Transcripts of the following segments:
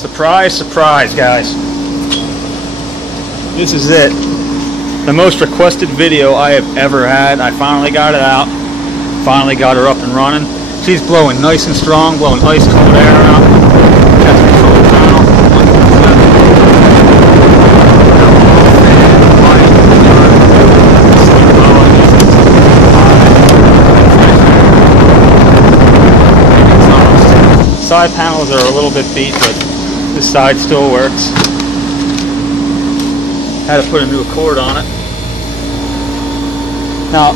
Surprise, surprise, guys. This is it. The most requested video I have ever had. I finally got it out. Finally got her up and running. She's blowing nice and strong, blowing ice cold air out. Got the control panel. Side panels are a little bit beat, but this side still works. Had to put a new cord on it. Now,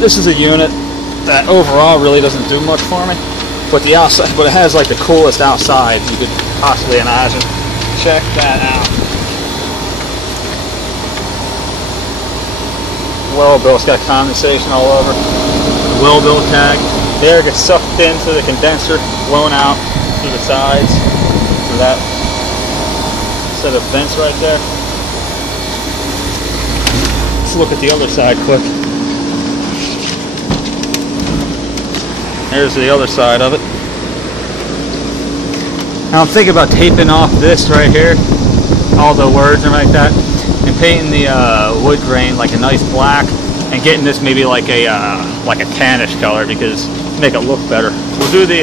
this is a unit that overall really doesn't do much for me, but the outside, but it has like the coolest outside you could possibly imagine. Check that out. WELBILT, it's got condensation all over. WELBILT tag. The air gets sucked into the condenser, blown out through the sides, through that set of vents right there. Let's look at the other side quick. There's the other side of it. Now I'm thinking about taping off this right here, all the words and like that, and painting the wood grain like a nice black, and getting this maybe like a tannish color, because make it look better. We'll do the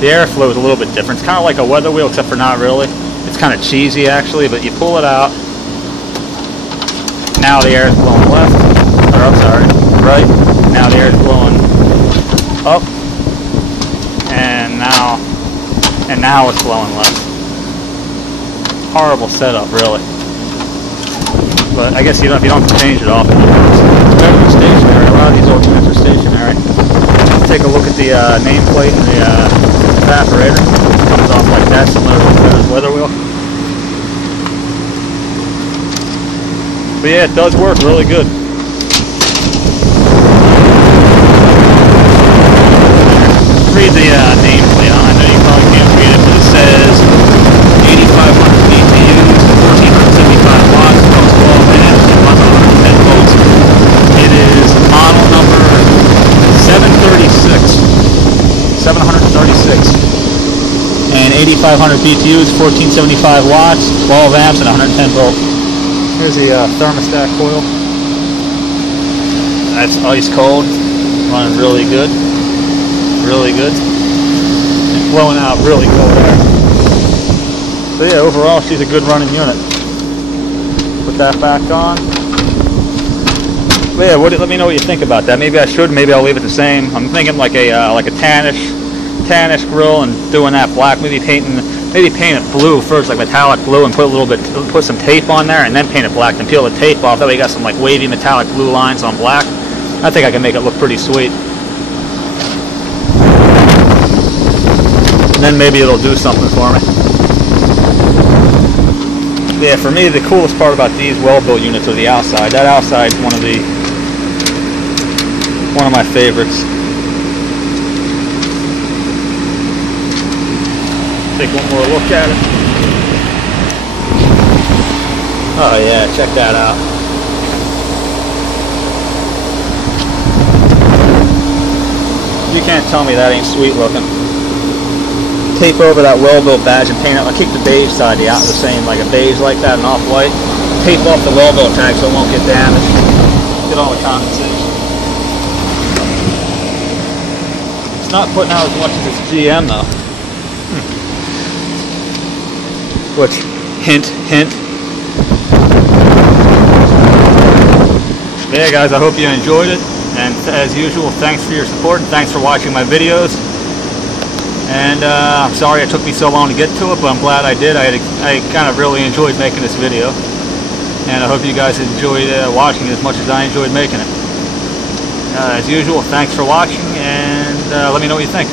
airflow is a little bit different. It's kind of like a weather wheel, except for not really. It's kind of cheesy actually, but you pull it out. Now the air is blowing left, or I'm sorry, right. Now the air is blowing up, and now it's blowing left. Horrible setup, really. But I guess if you don't have to change it off, it works. It's better than stationary. A lot of these old units are stationary. Let's take a look at the nameplate and the evaporator. It comes off like that, similar to the weather wheel. But yeah, it does work really good. Read the nameplate on. I know you probably can't read it, but it says 8,500 BTUs, 1,475 watts, across 12 amps, and 110 volts. It is model number 736, and 8,500 BTUs, 1,475 watts, 12 amps, and 110 volts. Here's the thermostat coil. That's ice cold, running really good. Really good. It's blowing out really cold air. So yeah, overall she's a good running unit. Put that back on. But yeah, let me know what you think about that. Maybe I should, maybe I'll leave it the same. I'm thinking like a tannish grill, and doing that black. Maybe paint it blue first, like metallic blue, and put some tape on there, and then paint it black, and peel the tape off. That way you got some like wavy metallic blue lines on black. I think I can make it look pretty sweet. And then maybe it'll do something for me. Yeah, for me the coolest part about these WELBILT units are the outside. That outside is one of my favorites. Take one more look at it. Oh yeah, check that out. You can't tell me that ain't sweet looking. Tape over that WELBILT badge and paint it. I'll keep the beige side the same, like a beige like that, and off-white. Tape off the WELBILT tag so it won't get damaged. Get all the condensation. It's not putting out as much as its GM though. Which, hint, hint. Yeah guys, I hope you enjoyed it. And as usual, thanks for your support, and thanks for watching my videos. And I'm sorry it took me so long to get to it, but I'm glad I did. I kind of really enjoyed making this video. And I hope you guys enjoyed watching it as much as I enjoyed making it. As usual, thanks for watching, and let me know what you think.